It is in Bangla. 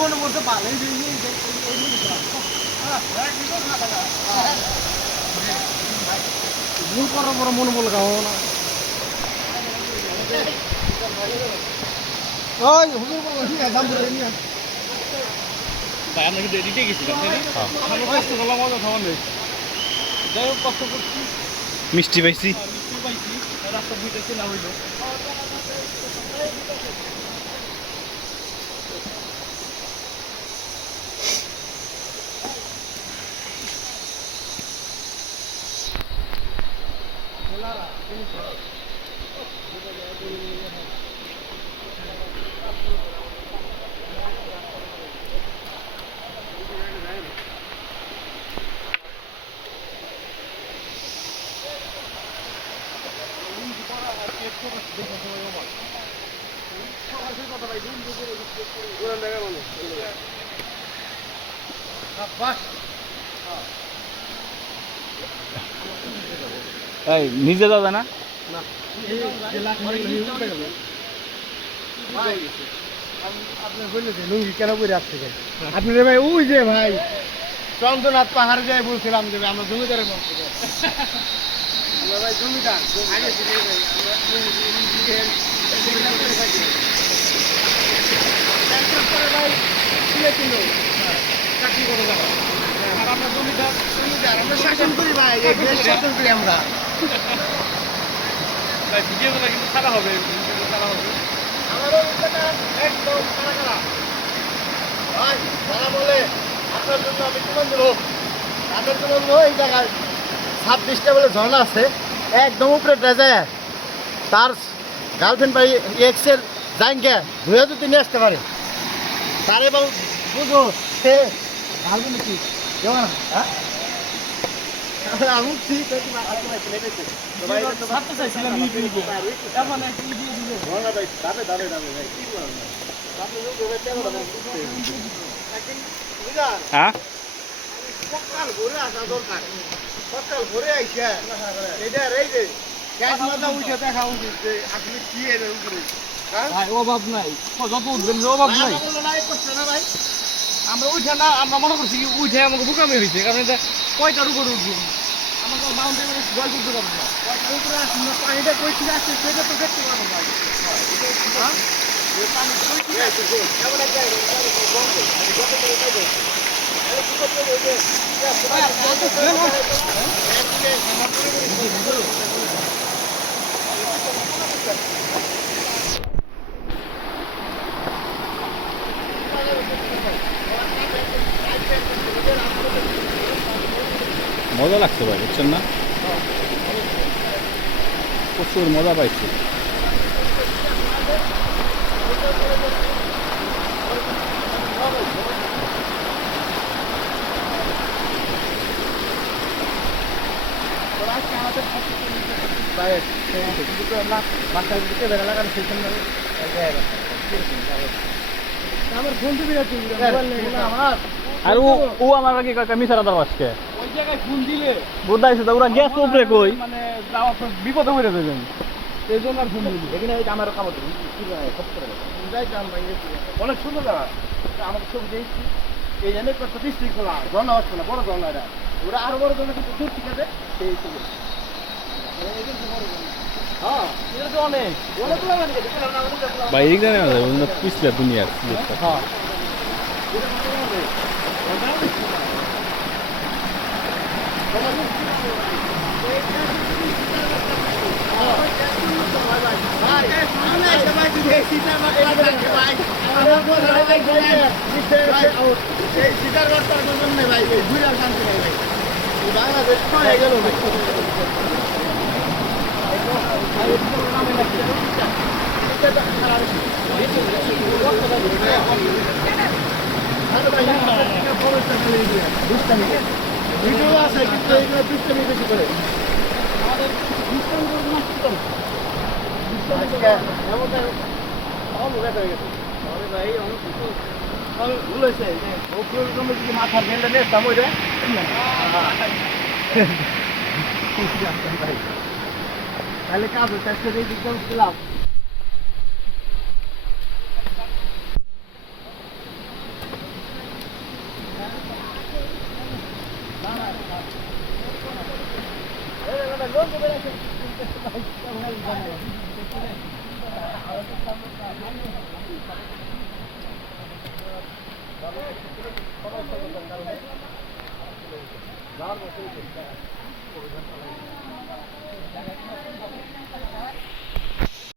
মনে করতে পারে ভুল করার পরে মনে বলে খাওয়া না ওই হুজুর বলো ঠিক আছে দাম বলে নিয়ে ভাই আমরা কিন্তু এদিকে গেছিলাম ভালো কষ্ট করলাম মজা খাওয়া নেই যাই হোক কষ্ট করছি মিষ্টি পাইছি মিষ্টি পাইছি রাস্তা বুঝতেছি না হইলো এই নিজে দাদা না আপনার বললে যে লুঙ্গি কেন করে আসছে আপনি রে ভাই ওই যে ভাই চন্দ্রনাথ পাহাড়ে যাই বলছিলাম যে আমরা জমিদারের মতো আমরা ভাই জমিদার আগে থেকে ভাই আমরা ভাই ছিল চাকরি করে যাবো আর আমরা জমিদার আমরা শাসন করি ভাই এই দেশ শাসন করি আমরা ভাই ভিডিওগুলো কিন্তু সারা হবে সারা হবে আমারও একদম কারা কারা ভাই যারা বলে আপনার জন্য আমি জীবন দেবো তাদের জন্য বলবো এই জায়গায় 26টা বলে ঝর্ণা আছে একদম উপরে ড্রেজায় তার গার্লফ্রেন্ড ভাই এক্সের জাইনকে ধুয়ে যদি নিয়ে আসতে পারে তার এবং বুঝো সে গার্লফ্রেন্ড কি কেমন হ্যাঁ আমি ঠিক আছে ছাড়তে চাইছিলাম ইউটিউবে এখন একটু দিয়ে দিলে ভাই দাবে দাবে দাবে ভাই কি বলেন হ্যাঁ সকাল ভোরে আসা দরকার সকাল ভোরে আইসা এটা এই যে গ্যাস মাথা উঠে দেখা উচিত যে আসলে কি এর উপরে ভাই অভাব নাই যত উঠবেন অভাব নাই ভাই আমরা উঠে না আমরা মনে করছি কি উঠে আমাকে বুকামি হয়েছে কারণ এটা কয়টার উপরে উঠবো আমাকে মাউন্টেন জয় করতে পারবো না উপরে আসুন না পানিটা কই থেকে আসছে সেটা তো দেখতে পারবো ভাই হ্যাঁ পানি কই থেকে আসছে কেমন একটা মজা লাগছে ভাই বুঝছেন না প্রচুর মজা পাইছি আমার ফোন দিবি আমার আর ও আমার কি কাকা মিশারা দাও আজকে ওই জায়গায় ফোন দিলে বুঝাইছে তো ওরা গ্যাস উপরে কই মানে যাওয়া বিপদে পড়ে যাবেন এই জন্য আর ফোন দিলি এখানে আমার খাবার অনেক সুন্দর জায়গা আমাকে ছবি দিয়েছি এই জন্য কত ডিস্ট্রিক্ট খোলা ঝর্ণা হচ্ছে না বড় ঝর্ণা এটা ওরা আরো বড় ঝর্ণা কিন্তু দূর ঠিক আছে সেই ছবি হ্যাঁ এটা তো অনেক অনেকগুলো ভাই এদিক জানে না ওগুলো পিছলা দুনিয়ার হ্যাঁ বাংলাদেশ হয়ে গেল ভিডিও আছে কিন্তু এইগুলো দুষ্টামি বেশি করে আমাদের দুষ্টামি করবো না অল্প ব্যথা হয়ে গেছে আরে ভাই অনেক কিছু ভুল হয়েছে যে ওপরের জন্য যদি মাথার বেলটা নিতাম ওই রে তাহলে কাজ হচ্ছে আজকে এই দিকটা ছিলাম